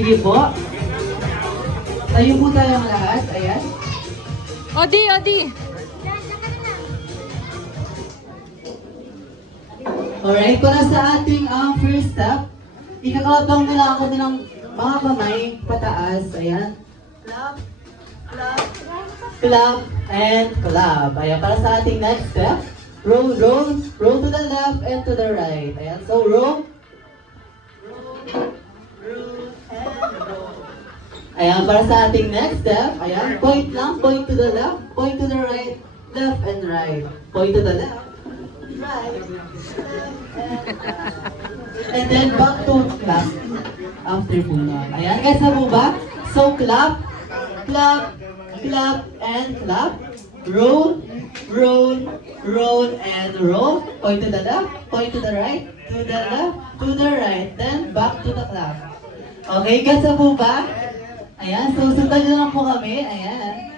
Sige po. Tayo po tayong lahat. Ayan. Odi, Odi. Alright, para sa ating first step, ikakalabang nila ako ng mga kamay pataas. Ayan. Clap, clap, clap, and clap. Ayan, para sa ating next step, roll, roll, roll to the left and to the right. Ayan, so roll, roll, roll, and roll. Ayan, para sa ating next step, ayan, point lang, point to the left, point to the right, left and right. Point to the left, right, left, and right. And then back to clap after po nun. Ayan, guys, na po ba? So clap, clap, clap, and clap. Roll, roll, roll, and roll. Point to the left, point to the right, to the left, to the right, then back to the clap. Okay, guys, na po ba? Ayan, so sundan nyo lang po kami. Ayan.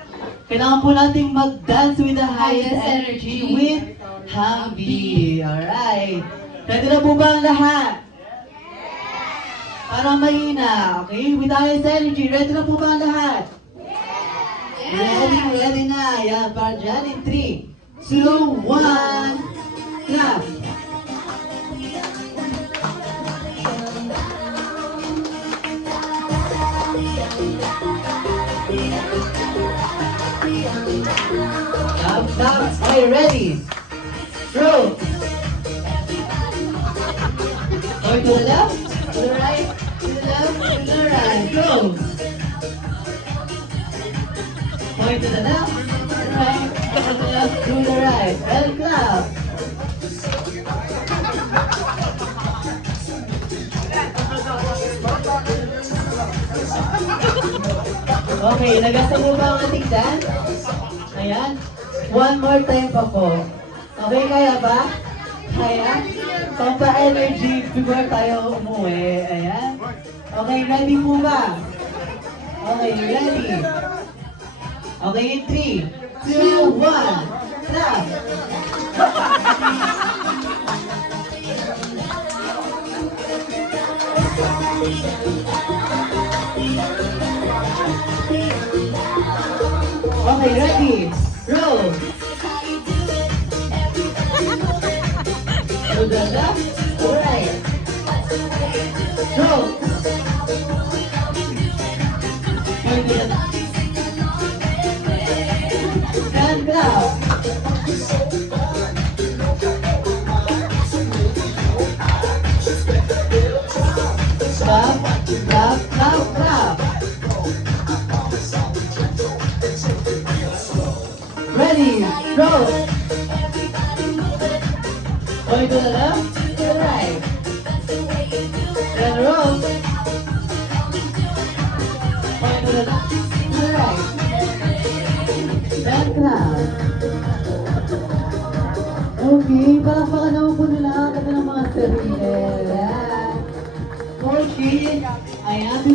Kailangan po natin mag-dance with the highest energy with Hambi. Alright. Ready na po ba ang lahat? Parang mahina. Okay, with the highest energy. Ready na po ba ang lahat? Ready na. Ayan, para dyan in 3, 2, 1, clap. Clap. Okay, ready? Roll. Going to the left, to the right, to the left, to the right. Go. Going to the left, to the right, to the left, to the right. And clap. Okay, nagasa mo ba ang ating dance? Ayan. One more time pa po. Okay, kaya ba? Kaya? Pampa-energy before tayo umuwi. Ayan. Okay, ready po ba? Okay, ready? Okay, in 3, 2, 1, clap! Okay, ready? Roll! To the left, to the right. Roll! Going to the left. And clap! Clap, clap, clap, clap. Ready, roll. Going to the left, to the right. Then roll. Going to the left, to the right. Then clap. Okay, palakpakan naman po nila ang kanilang mga sarili. Okay, ayan.